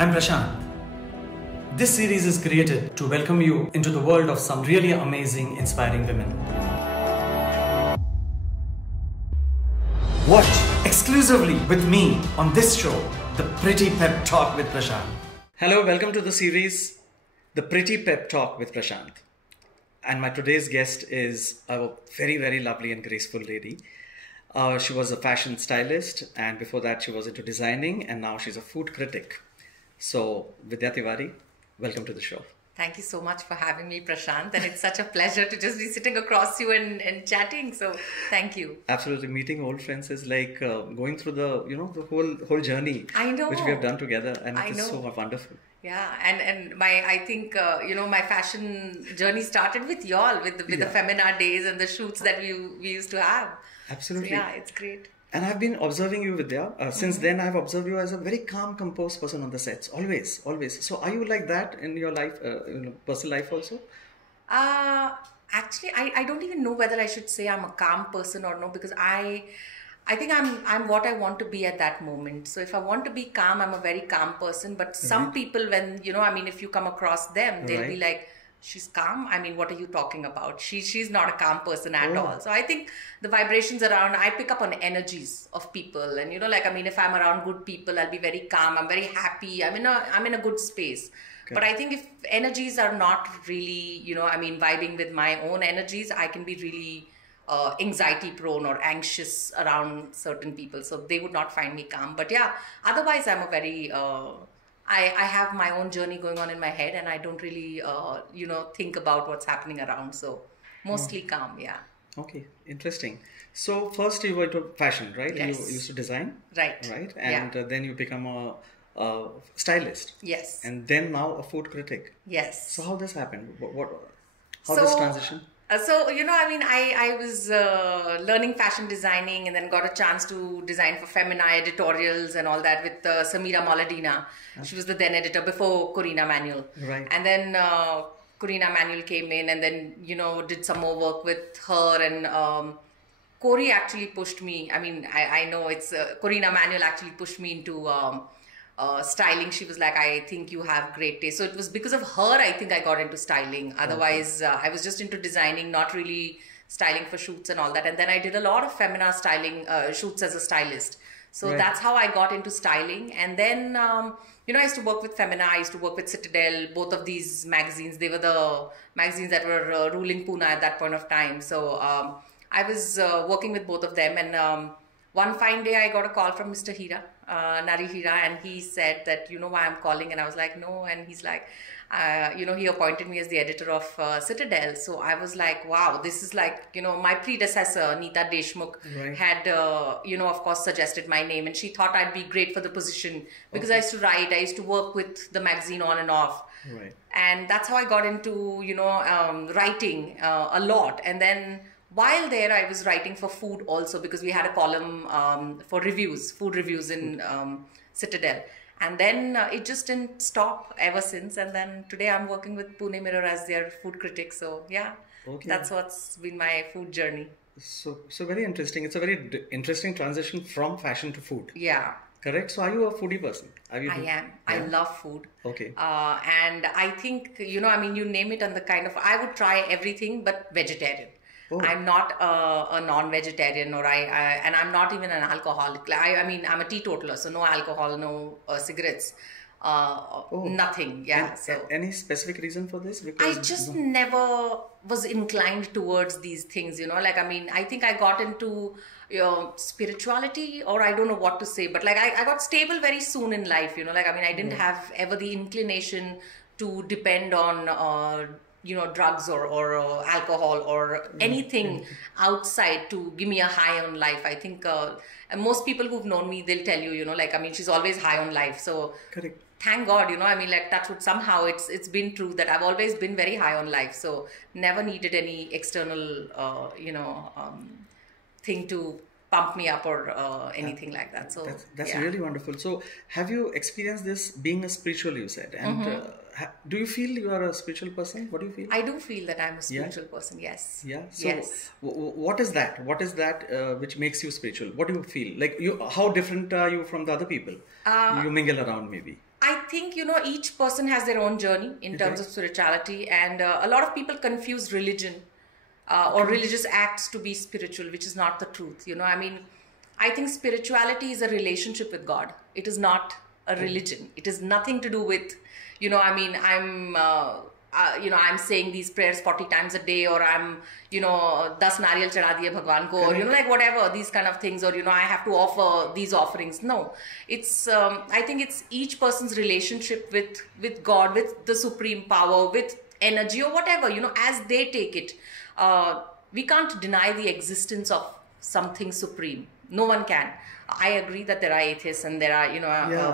I'm Prashant. This series is created to welcome you into the world of some really amazing, inspiring women. Watch exclusively with me on this show, The Pretty Pep Talk with Prashant. Hello, welcome to the series, The Pretty Pep Talk with Prashant. And my today's guest is a very, very lovely and graceful lady. She was a fashion stylist, and before that she was into designing, and now she's a food critic. So, Vidya Tiwari, welcome to the show. Thank you so much for having me, Prashant. And it's such a pleasure to just be sitting across you and chatting. So, thank you. Absolutely, meeting old friends is like going through the whole journey. I know. Which we have done together, and it is so wonderful. Yeah, and I think my fashion journey started with y'all, with the Femina days and the shoots that we used to have. Absolutely. So, yeah, it's great. And I've been observing you, Vidya. Since then, I've observed you as a very calm, composed person on the sets. Always, always. So, are you like that in your life, personal life also? Actually, I don't even know whether I should say I'm a calm person or no, because I think I'm what I want to be at that moment. So if I want to be calm, I'm a very calm person. But some people, when if you come across them, they'll be like, she's calm. I mean, what are you talking about? She's not a calm person at all. So I think the vibrations around, I pick up on energies of people, and if I'm around good people, I'll be very calm. I'm very happy. I'm in a good space. Okay. But I think if energies are not really, vibing with my own energies, I can be really anxiety prone or anxious around certain people. So they would not find me calm. But yeah, otherwise I'm a very I have my own journey going on in my head, and I don't really, think about what's happening around. So mostly calm, yeah. Okay, interesting. So first you were into fashion, right? Yes. You used to design? Right. And then you become a stylist? Yes. And then now a food critic? Yes. So how this happened? How this transition? I was learning fashion designing, and then got a chance to design for Femina editorials and all that with Samira Moladina. She was the then editor before Corina Manuel. Right. And then Corina Manuel came in, and then, did some more work with her. And Cori actually pushed me. I mean, I know it's Corina Manuel actually pushed me into styling. She was like, I think you have great taste. So it was because of her, I think I got into styling. Otherwise, I was just into designing, not really styling for shoots and all that. And then I did a lot of Femina styling shoots as a stylist. So that's how I got into styling. And then, I used to work with Femina. I used to work with Citadel, both of these magazines. They were the magazines that were ruling Pune at that point of time. So I was working with both of them. And one fine day, I got a call from Mr. Hira, Nari Hira, and he said that, why I'm calling? And I was like, no. And he's like, he appointed me as the editor of Citadel. So I was like, wow, this is like, my predecessor, Neeta Deshmukh, had, of course, suggested my name. And she thought I'd be great for the position because I used to write. I used to work with the magazine on and off. Right. And that's how I got into, writing a lot. And then while there, I was writing for food also, because we had a column for food reviews in Citadel. And then it just didn't stop ever since. And then today I'm working with Pune Mirror as their food critic. So yeah, that's what's been my food journey. So very interesting. It's a very interesting transition from fashion to food. Yeah. Correct. So are you a foodie person? I am. Yeah. I love food. Okay. And I think, you name it, and the kind of, I would try everything but vegetarian. Oh. I'm not a non-vegetarian, and I'm not even an alcoholic. I'm a teetotaler, so no alcohol, no cigarettes, nothing. Yeah. So any specific reason for this? Because I just never was inclined towards these things. I think I got into spirituality, or I don't know what to say, but I got stable very soon in life. I didn't have ever the inclination to depend on drugs or alcohol or anything outside to give me a high on life. I think and most people who've known me, they'll tell you, she's always high on life. So correct. Thank God, touch wood, somehow it's been true that I've always been very high on life. So never needed any external, thing to pump me up or anything like that. So that's really wonderful. So have you experienced this being a spiritual, you said, and do you feel you are a spiritual person? What do you feel? I do feel that I'm a spiritual person. Yes. Yeah. So yes. What is that? What is that which makes you spiritual? What do you feel? Like how different are you from the other people you mingle around maybe? I think, each person has their own journey in terms of spirituality, and a lot of people confuse religion or religious acts to be spiritual, which is not the truth. I think spirituality is a relationship with God. It is not a religion. It has nothing to do with, I'm saying these prayers 40 times a day, or I'm, 10 nariyal chada diye bhagwan ko, or, like whatever, these kind of things, or, I have to offer these offerings. No, it's, I think it's each person's relationship with God, with the supreme power, with energy or whatever, as they take it. We can't deny the existence of something supreme. No one can. I agree that there are atheists and there are,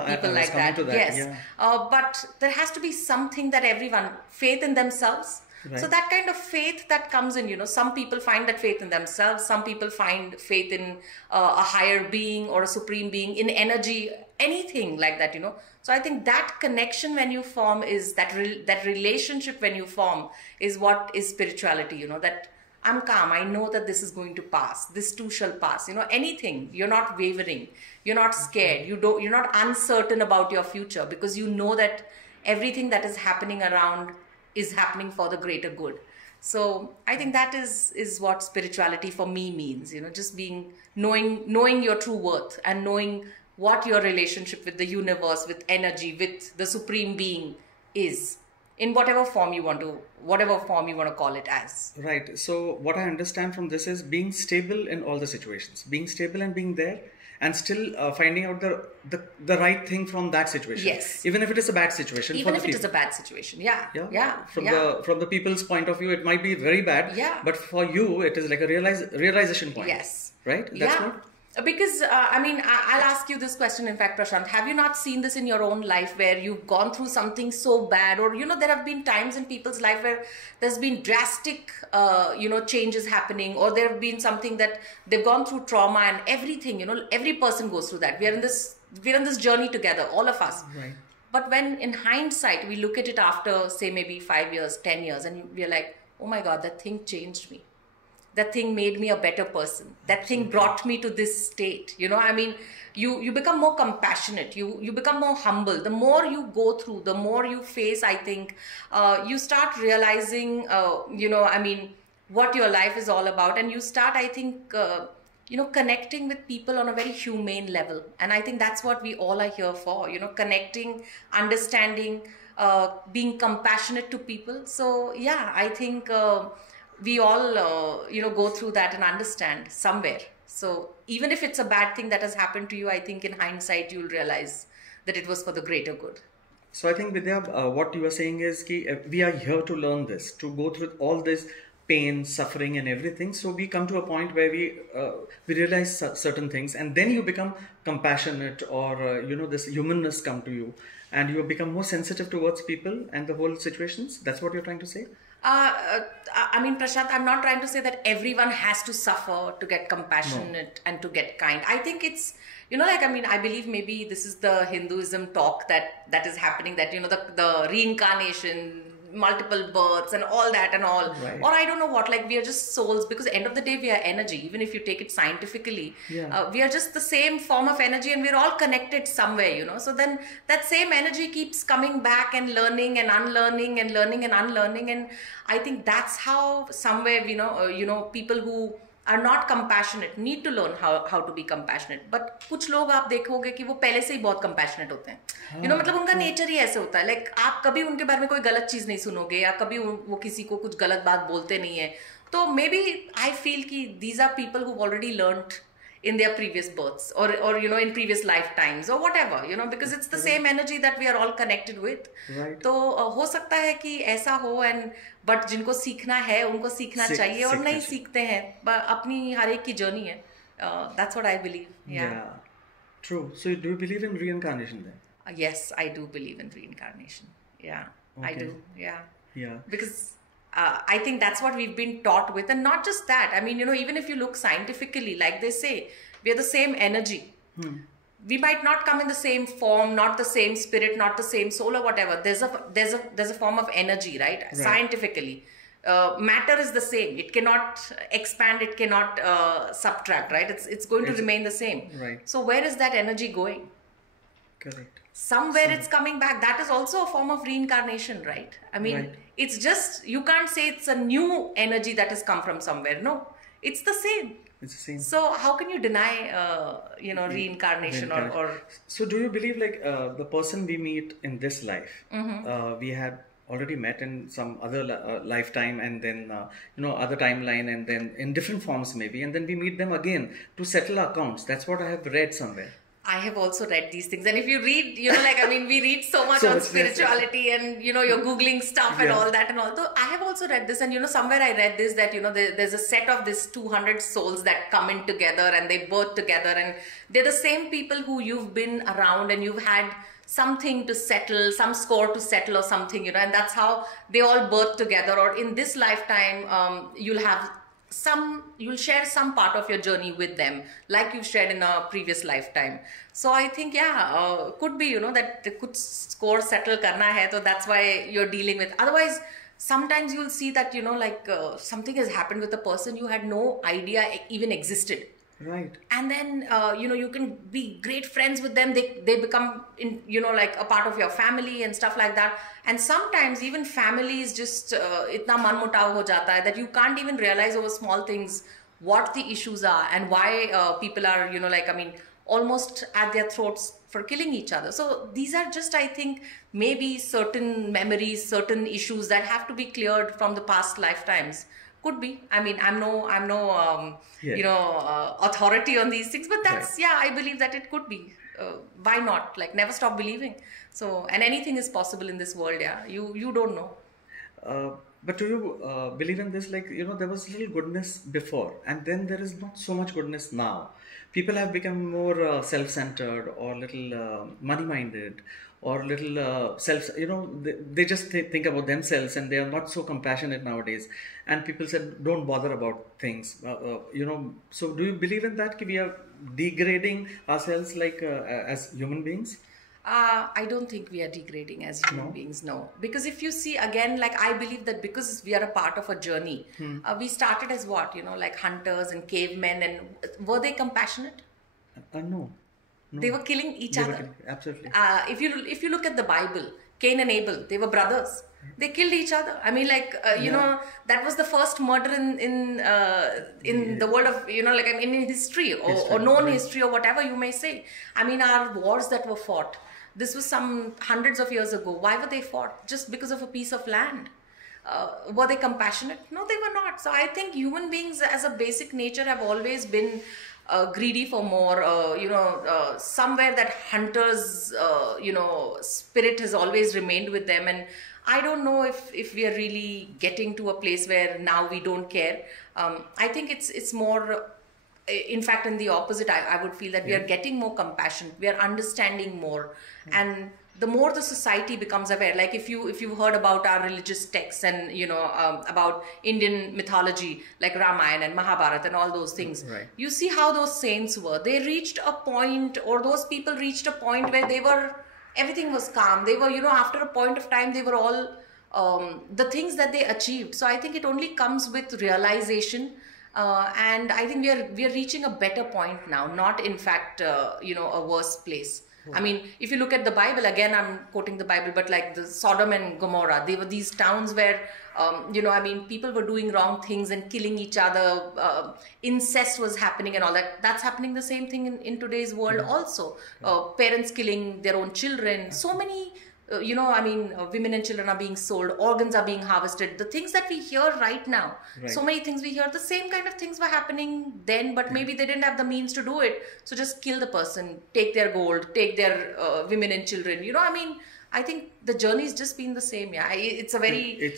people like that. Yes. But there has to be something that everyone, faith in themselves. Right. So that kind of faith that comes in, some people find that faith in themselves. Some people find faith in a higher being or a supreme being, in energy, anything like that, So I think that connection when you form is that relationship when you form is what is spirituality, that I'm calm. I know that this is going to pass. This too shall pass. Anything. You're not wavering. You're not scared. You're not uncertain about your future, because you know that everything that is happening around is happening for the greater good. So I think that is what spirituality for me means. Just knowing your true worth and knowing what your relationship with the universe, with energy, with the supreme being is, in whatever form you want to call it as. Right. So what I understand from this is being stable in all the situations, being stable and being there, and still finding out the right thing from that situation. Yes. Even if it is a bad situation. Even if it is a bad situation. Yeah. From the people's point of view, it might be very bad. Yeah. But for you, it is like a realization point. Yes. Right. That's what. Because, I'll ask you this question, in fact, Prashant. Have you not seen this in your own life where you've gone through something so bad, or, there have been times in people's life where there's been drastic, changes happening, or there have been something that they've gone through trauma and everything, every person goes through that. We're in this journey together, all of us. Right. But when in hindsight, we look at it after, say, maybe 5 years, 10 years, and we're like, oh my God, that thing changed me. That thing made me a better person. That thing brought me to this state. You become more compassionate. You become more humble. The more you go through, the more you face, I think, you start realizing, what your life is all about. And you start, I think, connecting with people on a very humane level. And I think that's what we all are here for, connecting, understanding, being compassionate to people. So, yeah, I think... we all, go through that and understand somewhere. So even if it's a bad thing that has happened to you, I think in hindsight, you'll realize that it was for the greater good. So I think, Vidya, what you are saying is we are here to learn this, to go through all this pain, suffering and everything. So we come to a point where we realize certain things, and then you become compassionate, or, this humanness come to you, and you become more sensitive towards people and the whole situations. That's what you're trying to say? Prashant, I'm not trying to say that everyone has to suffer to get compassionate and to get kind. I think it's, I believe maybe this is the Hinduism talk that is happening, that, the reincarnation, multiple births and all that and all. Right. Or I don't know what, like we are just souls, because end of the day we are energy. Even if you take it scientifically, we are just the same form of energy, and we're all connected somewhere, So then that same energy keeps coming back and learning and unlearning and learning and unlearning. And I think that's how somewhere, people who are not compassionate need to learn how to be compassionate. But कुछ लोग आप देखोगे कि वो पहले से ही बहुत compassionate होते हैं. मतलब उनका nature ही ऐसे होता है. Like आप कभी उनके बारे में कोई गलत चीज नहीं सुनोगे, या कभी वो किसी को कुछ गलत बात बोलते नहीं है. तो maybe I feel कि these are people who've already learned in their previous births, or in previous lifetimes or whatever, because it's the same energy that we are all connected with. Right. तो हो सकता है कि ऐसा हो, but जिनको सीखना है उनको सीखना चाहिए, और नहीं सीखते हैं, अपनी हर एक की जर्नी है. That's what I believe. Yeah. True. So do you believe in reincarnation then? Yes, I do believe in reincarnation. Yeah, okay. I do. Yeah. Because I think that's what we've been taught with. And not just that. Even if you look scientifically, like they say, we are the same energy. We might not come in the same form, not the same spirit, not the same soul or whatever. There's a form of energy, right? Scientifically. Matter is the same. It cannot expand, it cannot subtract, right? It's going to remain the same. Right. So where is that energy going? Correct. somewhere it's coming back. That is also a form of reincarnation, right? I mean, Right. it's just, you can't say it's a new energy that has come from somewhere. No, it's the same. It's the same. So how can you deny, reincarnation or So do you believe like the person we meet in this life, we had already met in some other lifetime, and then other timeline, and then in different forms maybe, and then we meet them again to settle accounts? That's what I have read somewhere. I have also read these things, and if you read, we read so much So on much, yes, spirituality, and you're googling stuff and Yeah. all that, and all. Though I have also read this, and somewhere I read this, that there's a set of this 200 souls that come in together and they birth together, and they're the same people who you've been around, and you've had something to settle, some score to settle or something, and that's how they all birth together. Or in this lifetime, you'll share some part of your journey with them, like you've shared in a previous lifetime. So I think, could be, that they could score settle karna hai, so that's why you're dealing with. Otherwise, sometimes you'll see that, something has happened with a person you had no idea even existed. Right. And then, you can be great friends with them. They become, like a part of your family and stuff like that. And sometimes even families just, itna manmutav ho jata hai that you can't even realize over small things what the issues are and why people are, almost at their throats for killing each other. So these are just, I think, maybe certain memories, certain issues that have to be cleared from the past lifetimes. Could be. I mean, I'm no authority on these things, but that's, I believe that it could be. Why not? Like, never stop believing. So, and anything is possible in this world. Yeah, you don't know. But do you believe in this? Like, there was little goodness before, and then there is not so much goodness now. People have become more self-centered, or little money-minded, or little they just think about themselves, and they are not so compassionate nowadays. And people said, don't bother about things. So do you believe in that? We are degrading ourselves like as human beings? I don't think we are degrading as human beings, no. Because if you see, again, like, I believe that because we are a part of a journey, we started as what, like hunters and cavemen, and were they compassionate? No. They were killing each other. Absolutely. If you look at the Bible, Cain and Abel, they were brothers. They killed each other. I mean, like, that was the first murder in the world of, in history, or known history, or whatever you may say. I mean, our wars that were fought, this was some hundreds of years ago. Why were they fought? Just because of a piece of land. Were they compassionate? No, they were not. So I think human beings as a basic nature have always been greedy for more, somewhere that hunters, spirit has always remained with them. And I don't know if we are really getting to a place where now we don't care. I think it's more, in fact, in the opposite, I would feel that we are getting more compassionate. We are understanding more. And the more the society becomes aware, like if you've heard about our religious texts and about Indian mythology, like Ramayana and Mahabharata and all those things, Right. You see how those saints were. They reached a point, or those people reached a point where everything was calm. They were, after a point of time, they were all the things that they achieved. So I think it only comes with realization. And I think we are reaching a better point now, not in fact, a worse place. I mean, if you look at the Bible, again, I'm quoting the Bible, but like the Sodom and Gomorrah, they were these towns where, people were doing wrong things and killing each other. Incest was happening and all that. That's happening the same thing in today's world also. Parents killing their own children. So many, women and children are being sold. Organs are being harvested. The things that we hear right now, Right. so many things we hear, the same kind of things were happening then, but maybe they didn't have the means to do it. So just kill the person, take their gold, take their women and children. I think the journey's just been the same. Yeah, it's a very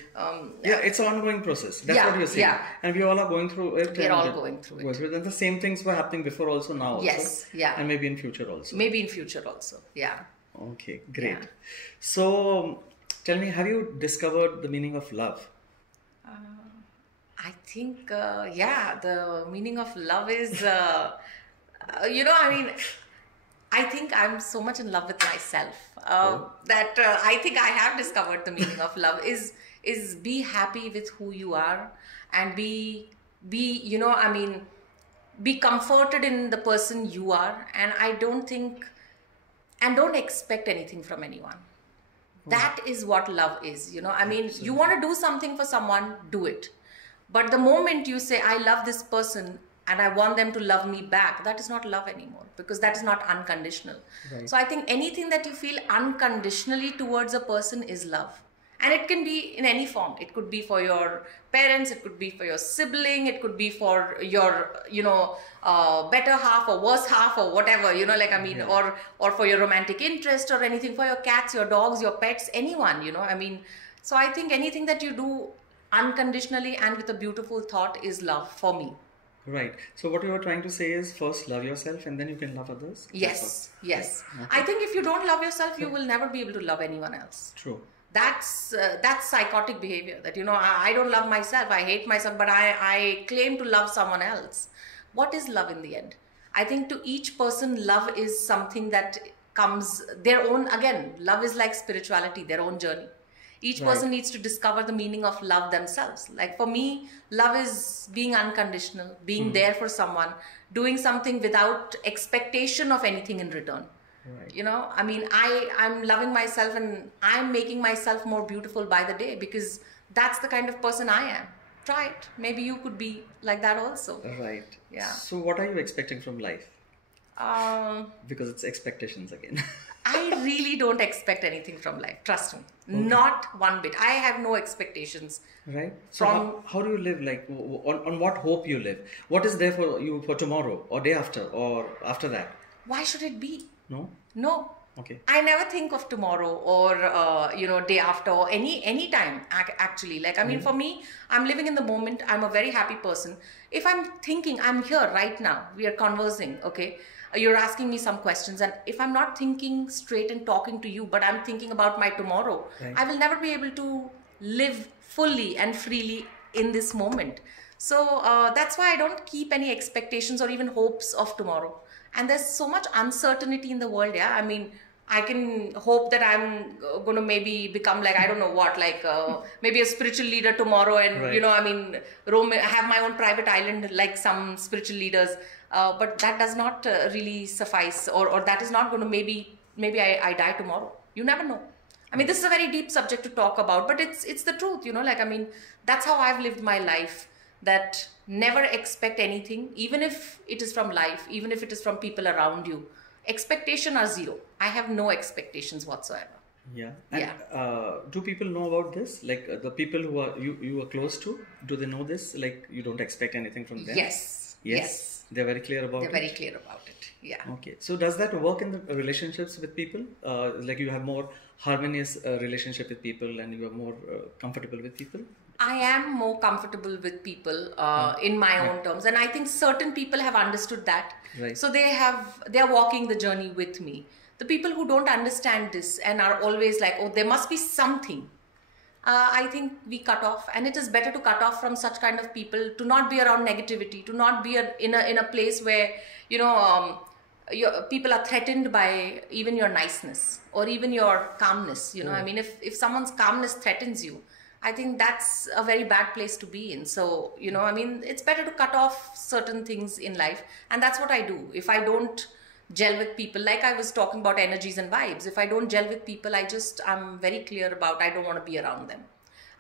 it's an ongoing process. That's Yeah, what you're saying. yeah. And we all are going through it. We're all going through it. And the same things were happening before also, now also. Yes, yeah. And maybe in future also. Maybe in future also. Yeah. Okay, great. Yeah. So tell me, have you discovered the meaning of love? I think, the meaning of love is, I think I'm so much in love with myself that I think I have discovered the meaning of love is be happy with who you are, and be comforted in the person you are. And I don't think, and don't expect anything from anyone. That is what love is, you know. I mean, Absolutely. you want to do something for someone, do it. But the moment you say, I love this person and I want them to love me back, that is not love anymore, because that is not unconditional. Right. So I think anything that you feel unconditionally towards a person is love. And it can be in any form. It could be for your parents, it could be for your sibling, it could be for your, better half or worse half or whatever, or for your romantic interest or anything, for your cats, your dogs, your pets, anyone, So I think anything that you do unconditionally and with a beautiful thought is love for me. Right. So what you are trying to say is first love yourself and then you can love others? Yes. Okay. I think if you don't love yourself, you will never be able to love anyone else. True. That's psychotic behavior, that, I don't love myself, I hate myself, but I claim to love someone else. What is love in the end? I think to each person, love is something that comes their own, again, love is like spirituality, their own journey. Each person needs to discover the meaning of love themselves. Like for me, love is being unconditional, being there for someone, doing something without expectation of anything in return. Right. I'm loving myself and I'm making myself more beautiful by the day, because that's the kind of person I am. Try it. Maybe you could be like that also. Right. Yeah. So what are you expecting from life? Because it's expectations again. I really don't expect anything from life. Trust me. Okay. Not one bit. I have no expectations. Right. So how do you live? Like on what hope you live? What is there for you for tomorrow or day after or after that? Why should it be? No. Okay. I never think of tomorrow or day after or any time actually. For me, I'm living in the moment. I'm a very happy person. If I'm thinking, I'm here right now, we are conversing, okay? You're asking me some questions, and if I'm not thinking straight and talking to you, but I'm thinking about my tomorrow, right, I will never be able to live fully and freely in this moment. So that's why I don't keep any expectations or even hopes of tomorrow. And there's so much uncertainty in the world, yeah? I mean, I can hope that I'm going to maybe become like, I don't know what, maybe a spiritual leader tomorrow and, right, have my own private island like some spiritual leaders. But that does not really suffice, or that is not going to maybe I die tomorrow. You never know. I mean, this is a very deep subject to talk about, but it's the truth, that's how I've lived my life, that never expect anything, even if it is from life, even if it is from people around you. Expectation are zero. I have no expectations whatsoever. Yeah. And do people know about this? Like the people who are you are close to, do they know this? Like you don't expect anything from them? Yes. They're very clear about it? They're very clear about it. Yeah. Okay. So does that work in the relationships with people? Like you have more harmonious relationship with people and you are more comfortable with people? I am more comfortable with people in my own terms, and I think certain people have understood that. Right. So they are walking the journey with me. The people who don't understand this and are always like, oh, there must be something. I think we cut off, and it is better to cut off from such kind of people, to not be around negativity, to not be in a place where people are threatened by even your niceness or even your calmness. I mean, if someone's calmness threatens you, I think that's a very bad place to be in. So, it's better to cut off certain things in life. And that's what I do. If I don't gel with people, like I was talking about energies and vibes, if I don't gel with people, I'm very clear about I don't want to be around them.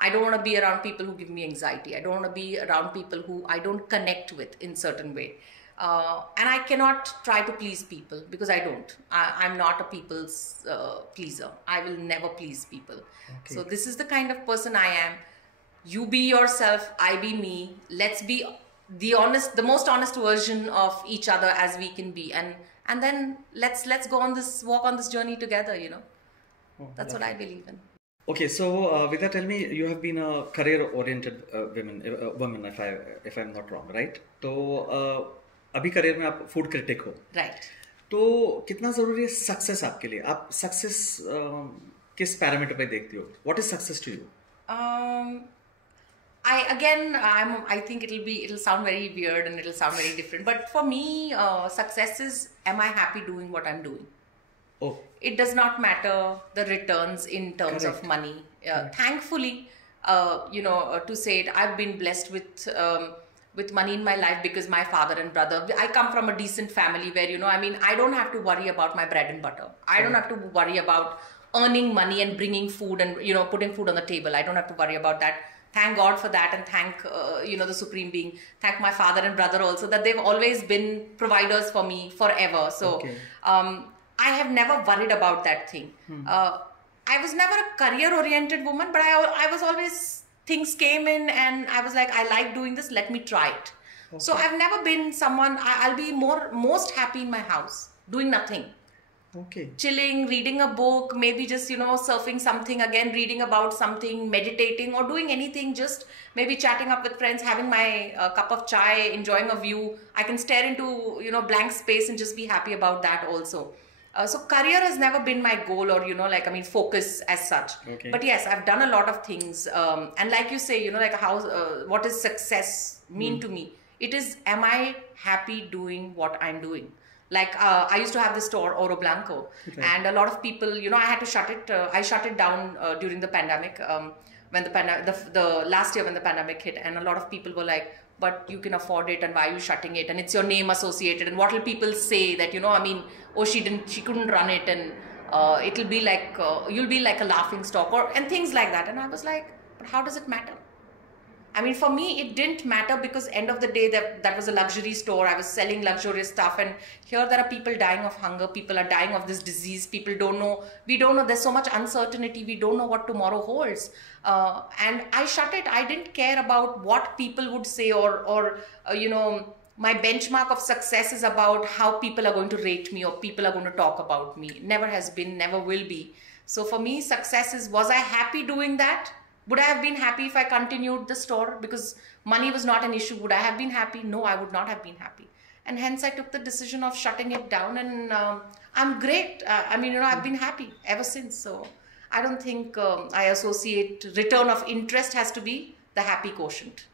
I don't want to be around people who give me anxiety. I don't want to be around people who I don't connect with in certain way. And I cannot try to please people, because I don't. I'm not a people's pleaser. I will never please people. Okay. So this is the kind of person I am. You be yourself, I be me. Let's be the most honest version of each other as we can be. And then let's walk on this journey together, That's what I believe in. Okay, so Vidya, tell me, you have been a career-oriented woman, if I'm not wrong, right? So अभी career में आप food critic हो, right? तो कितना जरूरी है success आपके लिए? आप सक्सेस किस पैरामीटर पे देखती हो? What is success to you? I think it'll sound very weird and it'll sound very different, but for me, success is, am I happy doing what I'm doing? Oh, it does not matter the returns in terms correct, of money. Thankfully, to say it, I've been blessed with with money in my life because my father and brother, I come from a decent family where, I don't have to worry about my bread and butter. I don't have to worry about earning money and bringing food and, putting food on the table. I don't have to worry about that. Thank God for that, and thank, the Supreme Being. Thank my father and brother also that they've always been providers for me forever. So I have never worried about that thing. I was never a career-oriented woman, but I was always, things came in and I was like, I like doing this, let me try it. So I've never been someone, I'll be most happy in my house, doing nothing. Chilling, reading a book, maybe just, surfing something again, reading about something, meditating or doing anything, just maybe chatting up with friends, having my cup of chai, enjoying a view. I can stare into, blank space and just be happy about that also. So career has never been my goal or, focus as such. But yes, I've done a lot of things. And like you say, what does success mean to me? It is, am I happy doing what I'm doing? Like I used to have this store, Oro Blanco, and a lot of people, I had to shut it. I shut it down during the pandemic, when the last year when the pandemic hit, and a lot of people were like, but you can afford it and why are you shutting it? And it's your name associated. And what will people say that, oh, she couldn't run it, and it'll be like, you'll be like a laughing stock and things like that. And I was like, but how does it matter? For me, it didn't matter because end of the day, that was a luxury store. I was selling luxurious stuff. And here there are people dying of hunger. People are dying of this disease. People don't know. We don't know. There's so much uncertainty. We don't know what tomorrow holds. And I shut it. I didn't care about what people would say or my benchmark of success is about how people are going to rate me or people are going to talk about me. Never has been, never will be. So for me, success is, was I happy doing that? Would I have been happy if I continued the store because money was not an issue? Would I have been happy? No, I would not have been happy. And hence I took the decision of shutting it down, and I'm great. I've been happy ever since. So I don't think I associate return of interest has to be the happy quotient.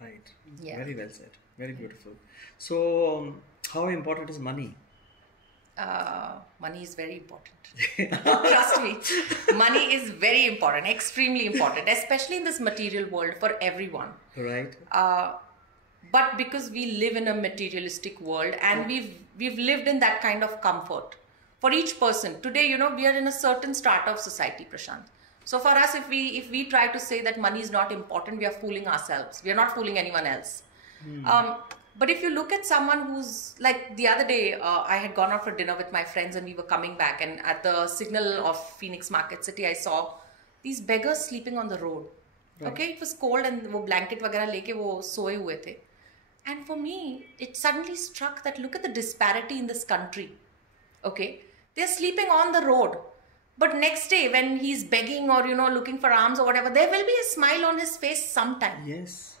Right. Yeah. Very well said. Very beautiful. So how important is money? Money is very important. Trust me, money is very important, extremely important, especially in this material world for everyone. Right. But because we live in a materialistic world and we've lived in that kind of comfort for each person. Today, we are in a certain strata of society, Prashant. So for us, if we try to say that money is not important, we are fooling ourselves. We are not fooling anyone else. But if you look at someone who's like the other day, I had gone out for dinner with my friends and we were coming back, and at the signal of Phoenix Market City, I saw these beggars sleeping on the road. Right. Okay, it was cold and वो blanket वगैरह लेके वो सोए हुए थे. And for me, it suddenly struck that look at the disparity in this country. Okay, they're sleeping on the road. But next day when he's begging or, looking for alms or whatever, there will be a smile on his face sometime. Yes.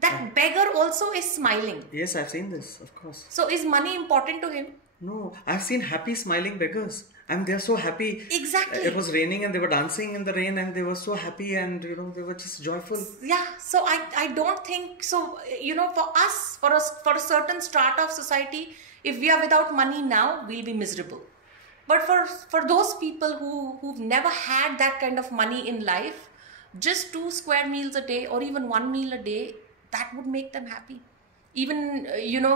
That beggar also is smiling. Yes, I've seen this, of course. So is money important to him? No, I've seen happy smiling beggars. And they're so happy. Exactly. It was raining and they were dancing in the rain and they were so happy and, they were just joyful. Yeah, so I don't think, so, for us, for a certain strata of society, if we are without money now, we'll be miserable. But for those people who've never had that kind of money in life, just 2 square meals a day or even 1 meal a day, that would make them happy. Even,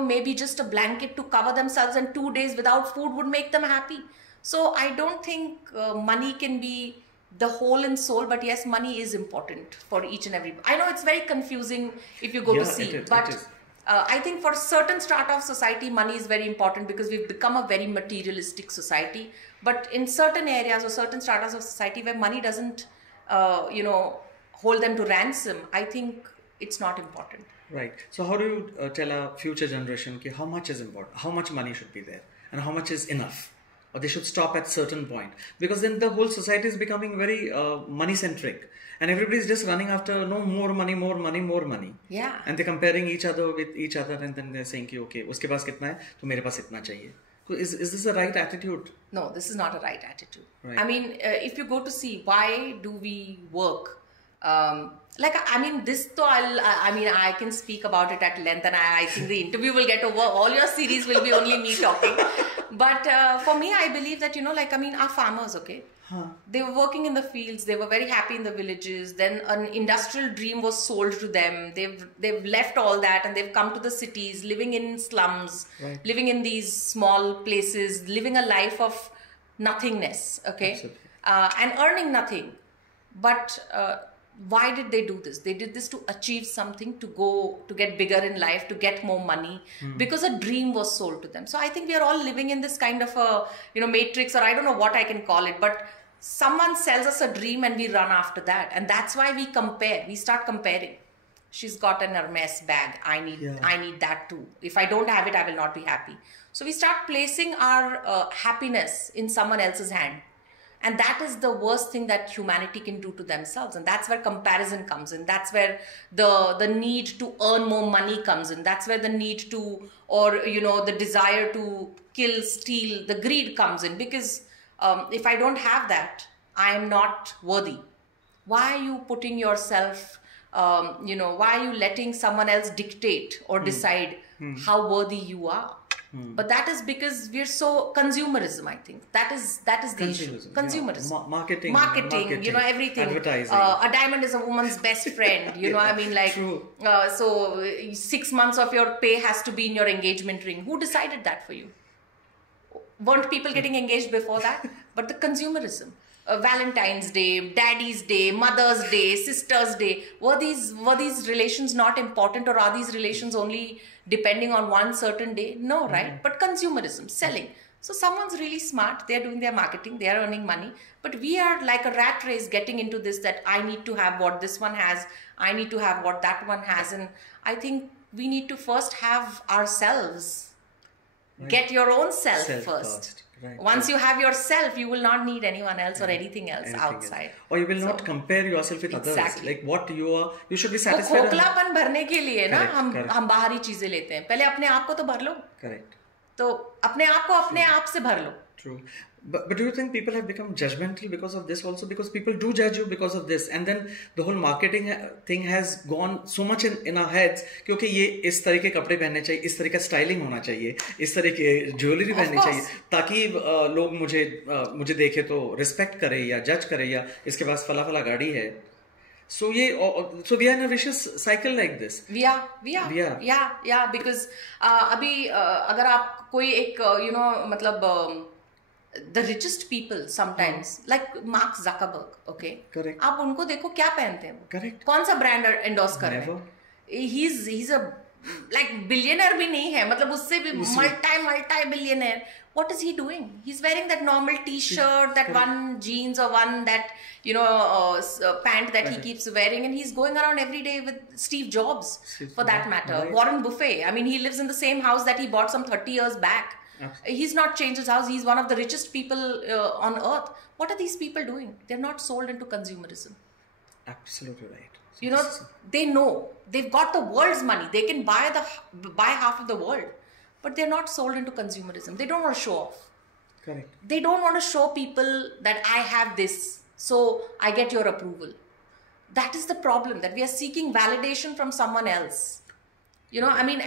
maybe just a blanket to cover themselves and 2 days without food would make them happy. So I don't think money can be the whole and soul, but yes, money is important for each and every. I know it's very confusing if you go to see, but I think for certain strata of society, money is very important because we've become a very materialistic society. But in certain areas or certain stratas of society where money doesn't, hold them to ransom, I think it's not important. Right. So how do you tell a future generation how much is important, how much money should be there and how much is enough? Or they should stop at certain point? Because then the whole society is becoming very money-centric. And everybody's just running after more money, more money, more money. Yeah. And they're comparing each other with each other and then they're saying, okay, uske paas kitna hai, to mere paas itna chahiye. So is this the right attitude? No, this is not a right attitude. Right. I mean, if you go to see, why do we work? I can speak about it at length and I think the interview will get over. All your series will be only me talking. But for me, I believe that, our farmers, okay? They were working in the fields. They were very happy in the villages. Then an industrial dream was sold to them. They've left all that and they've come to the cities, living in slums, living in these small places, living a life of nothingness, okay? And earning nothing. But why did they do this? They did this to achieve something, to get bigger in life, to get more money, because a dream was sold to them. So I think we are all living in this kind of a, matrix, or I don't know what I can call it, but someone sells us a dream and we run after that. And that's why we compare. We start comparing. She's got an Hermes bag. I need that too. If I don't have it, I will not be happy. So we start placing our happiness in someone else's hand. And that is the worst thing that humanity can do to themselves. And that's where comparison comes in. That's where the need to earn more money comes in. That's where the need to, or, the desire to kill, steal, the greed comes in. Because if I don't have that, I am not worthy. Why are you putting yourself, why are you letting someone else dictate or decide how worthy you are? But that is because we're so consumerism, I think. That is the issue. Consumerism. Yeah. Marketing, everything. Advertising. A diamond is a woman's best friend. True. So 6 months of your pay has to be in your engagement ring. Who decided that for you? Weren't people getting engaged before that? But the consumerism. Valentine's Day, Daddy's Day, Mother's Day, Sister's Day. Were these relations not important, or are these relations only depending on one certain day? No, right? But consumerism, selling. So someone's really smart. They're doing their marketing. They are earning money. But we are like a rat race getting into this, that I need to have what this one has. I need to have what that one has. And I think we need to first have ourselves. Right. Get your own self first. Right. Once you have yourself, you will not need anyone else or anything else outside. Or you will not compare yourself with others. Like what you are, you should be satisfied. खोखलापन भरने के लिए ना हम बाहरी चीजें लेते हैं. पहले अपने आप को तो भर लो. Correct. तो अपने आप को अपने आप से भर लो. True. But do you think people have become judgmental because of this also? Because people do judge you because of this, and then the whole marketing thing has gone so much in our heads. क्योंकि ये इस तरह के कपड़े पहनने चाहिए, इस तरह का स्टाइलिंग होना चाहिए, इस तरह के ज्वेलरी पहननी चाहिए, ताकि लोग मुझे देखे तो रिस्पेक्ट करे या जज करे, या इसके पास फला गाड़ी है. So we are in a vicious cycle like this. Yeah. Because अभी अगर आप कोई एक the richest people sometimes, like Mark Zuckerberg, okay? Correct. आप उनको देखो क्या पहनते हैं. Correct. कौन सा brand endorse कर रहे हैं? He's a like billionaire भी नहीं है, मतलब उससे भी multi billionaire. What is he doing? He's wearing that normal t-shirt, that one jeans, or one that pant that he keeps wearing, and he's going around every day with Steve Jobs, for that matter. Right. Warren Buffett. I mean, he lives in the same house that he bought some 30 years back. Absolutely. He's not changed his house. He's one of the richest people on earth. What are these people doing? They're not sold into consumerism. Absolutely right. So they know they've got the world's money. They can buy half of the world, but they're not sold into consumerism. They don't want to show off. Correct. They don't want to show people that I have this, so I get your approval. That is the problem, that we are seeking validation from someone else. And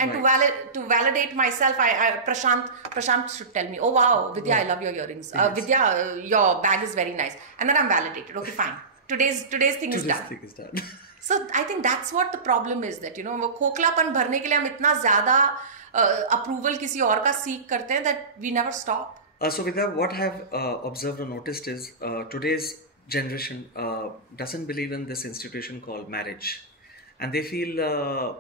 to validate myself, Prashant should tell me, oh wow, Vidya, I love your earrings. Yes. Vidya, your bag is very nice. And then I'm validated. Okay, fine. Today's thing is done. So I think that's what the problem is, that वो खोखलापन भरने के लिए हम इतना ज़्यादा approval किसी और का seek करते हैं that we never stop. So Vidya, what I have observed or noticed is today's generation doesn't believe in this institution called marriage. And they feel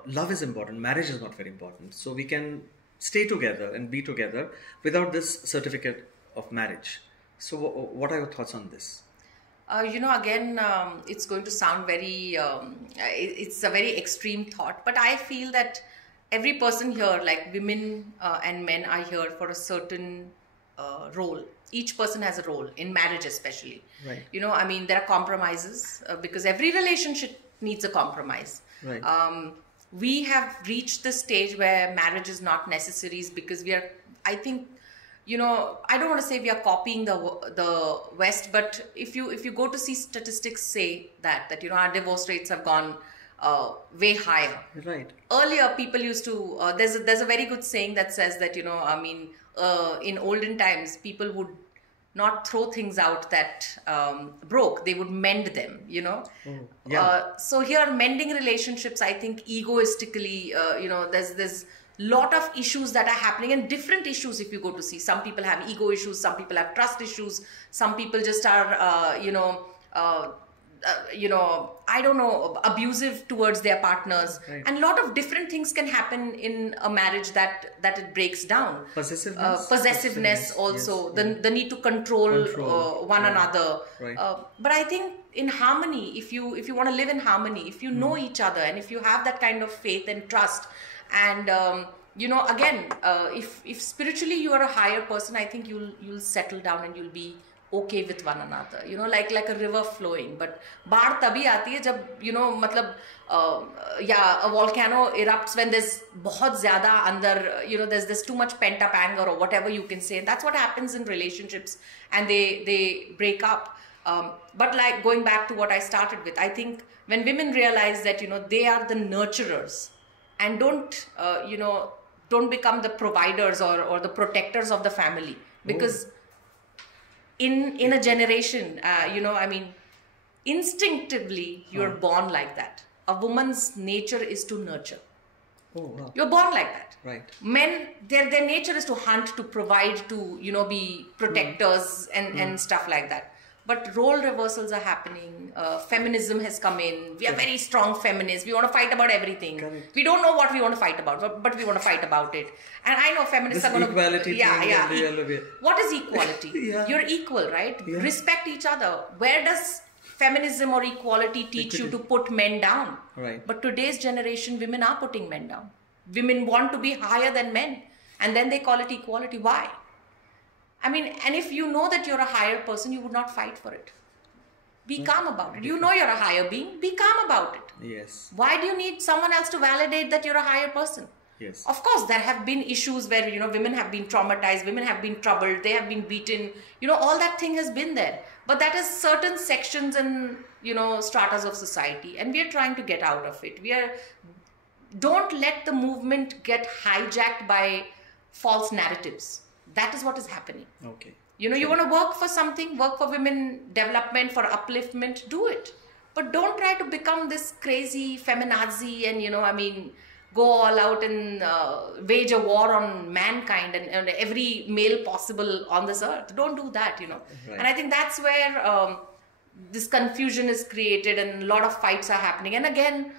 love is important, marriage is not very important. So we can stay together and be together without this certificate of marriage. So what are your thoughts on this? Again, it's going to sound very, it's a very extreme thought. But I feel that every person here, like women and men, are here for a certain role. Each person has a role, in marriage especially. Right. There are compromises because every relationship needs a compromise. Right. We have reached the stage where marriage is not necessary because we are, I think, I don't want to say we are copying the West, but if you go to see statistics say that our divorce rates have gone way higher. Right. Earlier, people used to, there's a very good saying that says that, in olden times, people would not throw things out that broke. They would mend them, you know. So here, mending relationships, I think egoistically, there's lot of issues that are happening, and different issues. If you go to see, some people have ego issues, some people have trust issues, some people just are I don't know, abusive towards their partners, and a lot of different things can happen in a marriage that it breaks down. Possessiveness also, yes. The need to control one another. But I think in harmony, if you want to live in harmony, if you know each other, and if you have that kind of faith and trust, and again, if spiritually you are a higher person, I think you'll settle down and you'll be okay with one another, like a river flowing. But baad tabhi aati hai jab matlab a volcano erupts when there's bahut zyada andar, there's too much pent up anger or whatever you can say, and that's what happens in relationships, and they break up. But like going back to what I started with, I think when women realize that they are the nurturers and don't become the providers or the protectors of the family, because in a generation, instinctively you're born like that. A woman's nature is to nurture. You're born like that. Right. Men, their nature is to hunt, to provide, to be protectors and stuff like that. But role reversals are happening. Feminism has come in. We are very strong feminists. We want to fight about everything. Correct. We don't know what we want to fight about, but we want to fight about it. And I know feminists are going to... Equality. What is equality? You're equal, right? Yeah. Respect each other. Where does feminism or equality teach you to put men down? Right. But today's generation, women are putting men down. Women want to be higher than men. And then they call it equality. Why? And if you know that you're a higher person, you would not fight for it. Be calm about it. You know you're a higher being. Be calm about it. Yes. Why do you need someone else to validate that you're a higher person? Yes. Of course, there have been issues where, women have been traumatized, women have been troubled, they have been beaten. All that thing has been there. But that is certain sections and, stratas of society. And we are trying to get out of it. Don't let the movement get hijacked by false narratives. That is what is happening. Okay. You want to work for something, work for women development, for upliftment, do it. But don't try to become this crazy feminazi and, go all out and wage a war on mankind and every male possible on this earth. Don't do that, Right. And I think that's where this confusion is created and a lot of fights are happening. And again,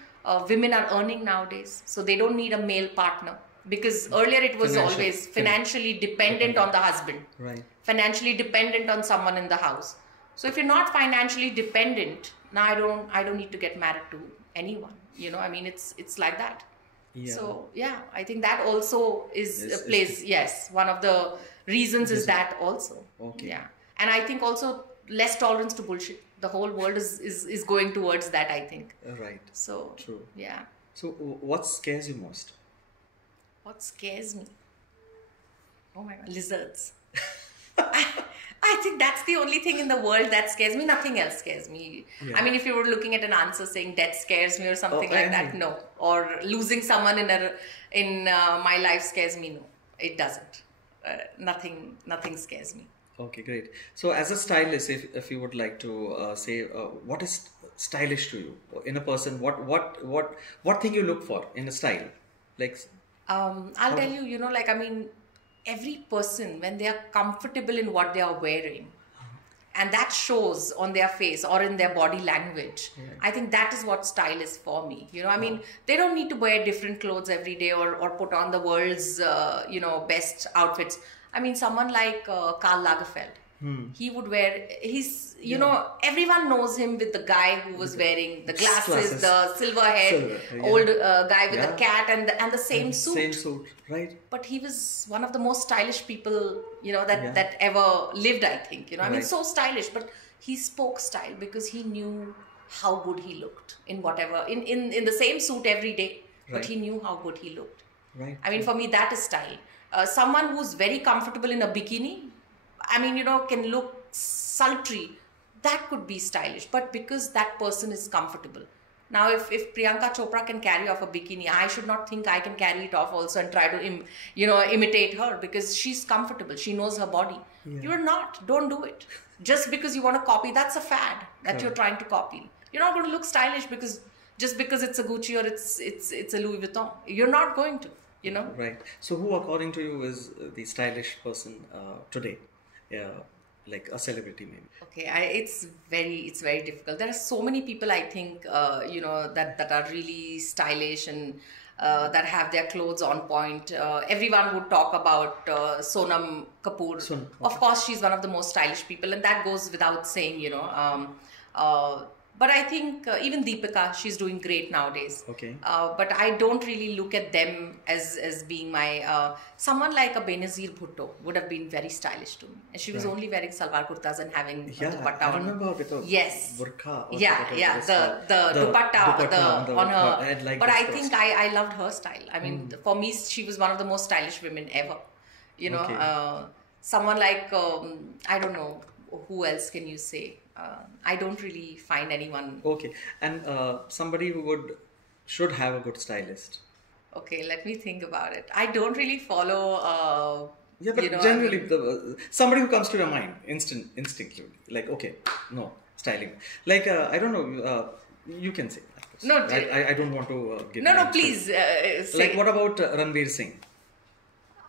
women are earning nowadays, so they don't need a male partner. Because earlier it was always financially dependent on the husband. Right. Financially dependent on someone in the house. So if you're not financially dependent, now I don't need to get married to anyone. It's like that. Yeah. So I think that also plays one of the reasons is that also. Okay. Yeah. And I think also less tolerance to bullshit. The whole world is going towards that, I think. Right. So true. Yeah. So what scares you most? What scares me? Oh my God, lizards. I think that's the only thing in the world that scares me. Nothing else scares me. Yeah. If you were looking at an answer saying death scares me or something like that, no. Or losing someone in my life scares me, no. It doesn't. Nothing scares me. Okay, great. So as a stylist, if you would like to say, what is stylish to you in a person? What thing you look for in a style? I'll tell you, every person, when they are comfortable in what they are wearing, and that shows on their face or in their body language, I think that is what style is for me. They don't need to wear different clothes every day or put on the world's, best outfits. Someone like Karl Lagerfeld. He would wear, everyone knows him with the guy who was wearing the glasses, the silver hair, old guy with the cat and the same suit. Same suit, right. But he was one of the most stylish people, that ever lived, I think. So stylish, but he spoke style because he knew how good he looked in whatever, in the same suit every day, but he knew how good he looked. Right. For me, that is style. Someone who's very comfortable in a bikini, can look sultry. That could be stylish, but because that person is comfortable. Now, if Priyanka Chopra can carry off a bikini, I should not think I can carry it off also and try to imitate her, because she's comfortable. She knows her body. Yeah. You're not. Don't do it. Just because you want to copy, that's a fad that you're trying to copy. You're not going to look stylish because it's a Gucci or it's a Louis Vuitton. You're not going to. Right. So who, according to you, is the stylish person today? Like a celebrity, maybe. Okay, it's very difficult. There are so many people, I think, that are really stylish and that have their clothes on point. Everyone would talk about Sonam Kapoor. Okay. Of course, she's one of the most stylish people, and that goes without saying. But I think even Deepika, she's doing great nowadays. Okay. But I don't really look at them as being my... someone like a Benazir Bhutto would have been very stylish to me. And she was only wearing salwar kurtas and having dupatta on. I remember with a burqa. The dupatta on her. Head, like, but I think I loved her style. I mean, for me, she was one of the most stylish women ever. Someone like, I don't know, who else can you say? I don't really find anyone. Okay, and somebody who should have a good stylist. Okay, let me think about it. I don't really follow. But generally, somebody who comes to your mind instinctively, like, okay, no, styling. Like, I don't know. You can say. No, I don't want to give. No, please. Like, what about Ranveer Singh?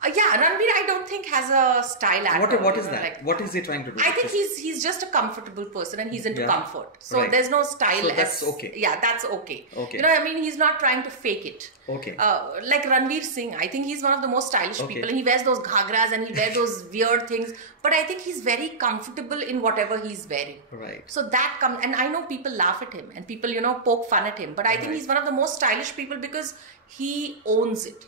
Ranveer, I don't think has a style at all. What is that? Like, what is he trying to do? I think he's just a comfortable person and he's into comfort. So there's no style. So that's okay. Yeah, that's okay. Okay. He's not trying to fake it. Okay. Like Ranveer Singh, I think he's one of the most stylish people, and he wears those ghagras and he wears those weird things. But I think he's very comfortable in whatever he's wearing. Right. So that comes, and I know people laugh at him and people, poke fun at him. But I think he's one of the most stylish people because he owns it.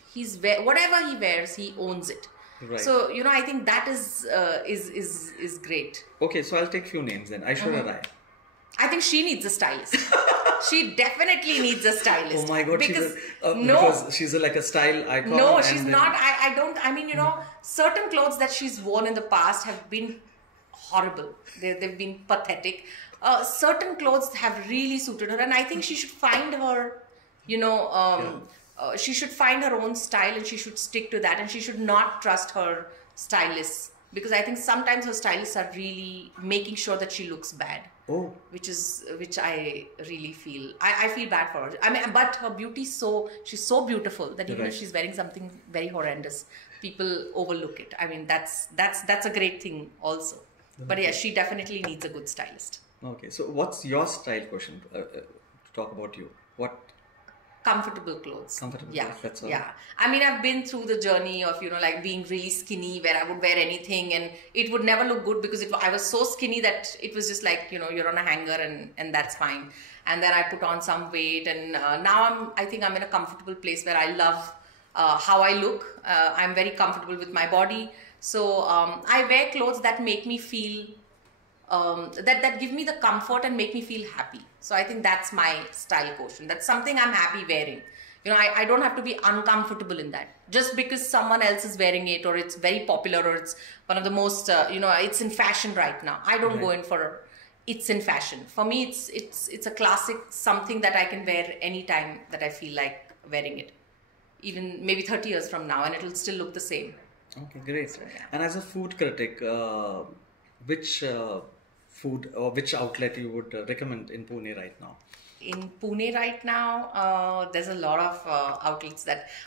Whatever he wears, he owns it. Right. So I think that is great. Okay, so I'll take few names then. Aishwarya Rai. I think she needs a stylist. She definitely needs a stylist. Oh my God! Because because she's like a style icon. No, she's not. I don't. I mean, certain clothes that she's worn in the past have been horrible. They've been pathetic. Certain clothes have really suited her, and I think she should find her. She should find her own style and she should stick to that, and she should not trust her stylists, because I think sometimes her stylists are really making sure that she looks bad. Oh. Which I really feel. I feel bad for her. I mean, but her beauty she's so beautiful that even if she's wearing something very horrendous, people overlook it. I mean, that's a great thing also. Okay. But yeah, she definitely needs a good stylist. Okay, so what's your style question to talk about you? What? Comfortable clothes. Clothes, that's all. Yeah. I mean, I've been through the journey of, like being really skinny, where I would wear anything and it would never look good because I was so skinny that it was just like, you're on a hanger and that's fine. And then I put on some weight, and now I think I'm in a comfortable place where I love how I look. I'm very comfortable with my body. So I wear clothes that make me feel, that give me the comfort and make me feel happy. So I think that's my style quotient. That's something I'm happy wearing. I don't have to be uncomfortable in that. Just because someone else is wearing it, or it's very popular, or it's one of the most, it's in fashion right now. I don't go in for it's in fashion. For me, it's a classic, something that I can wear anytime that I feel like wearing it. Even maybe 30 years from now, and it'll still look the same. Okay, great. So, yeah. And as a food critic, which food or which outlet you would recommend in Pune right now? In Pune right now, there's a lot of outlets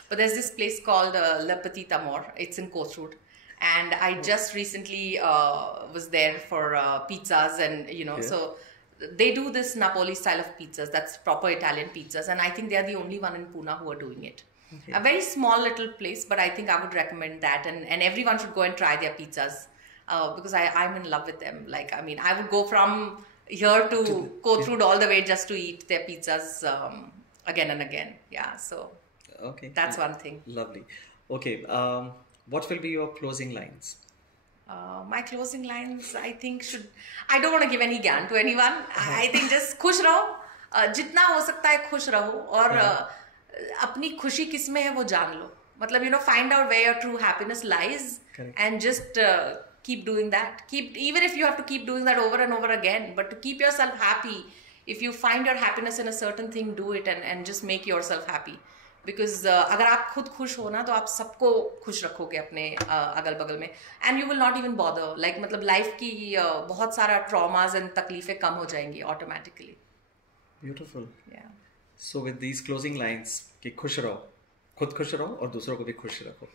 but there's this place called Le Petit Amour. It's in Kothrood, and I just recently was there for pizzas, and so they do this Napoli style of pizzas. That's proper Italian pizzas, and I think they are the only one in Pune who are doing it. Okay. A very small little place, but I think I would recommend that, and everyone should go and try their pizzas. Because I'm in love with them. Like, I mean, I would go from here to Kothrood all the way just to eat their pizzas again and again. Yeah, so that's one thing. Lovely. Okay, what will be your closing lines? My closing lines, I think I don't want to give any gyan to anyone. I think just खुश रहो, जितना हो सकता है खुश रहो, और अपनी खुशी किस में है वो जान लो. मतलब, find out where your true happiness lies. Correct. And just keep doing that. Even if you have to keep doing that over and over again, but to keep yourself happy if you find your happiness in a certain thing, do it and just make yourself happy. Because अगर आप खुद खुश हो ना तो आप सबको खुश रखोगे अपने अगल बगल में, and you will not even bother. Like मतलब life की बहुत सारा traumas and तकलीफें कम हो जाएंगी automatically. Beautiful. Yeah. So with these closing lines, कि खुश रहो, खुद खुश रहो और दूसरों को भी खुश रखो.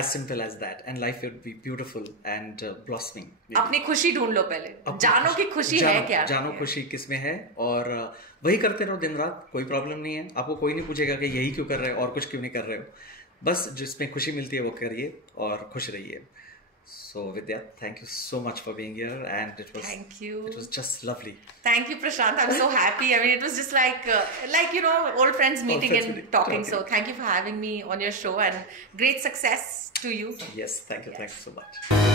As simple as that, and life would be beautiful and blossoming. अपनी खुशी ढूंढ लो पहले, जानो कि खुशी है क्या, जानो खुशी किसमें है, और वही करते रहो दिन रात. कोई प्रॉब्लम नहीं है, आपको कोई नहीं पूछेगा कि यही क्यों कर रहे हो और कुछ क्यों नहीं कर रहे हो. बस जिसमें खुशी मिलती है वो करिए और खुश रहिए. So Vidya, thank you so much for being here, and it was just lovely. Thank you, Prashant. I'm so happy. I mean, it was just like you know, old friends meeting and talking. So thank you for having me on your show, and great success to you. Yes, thank you. Thanks so much.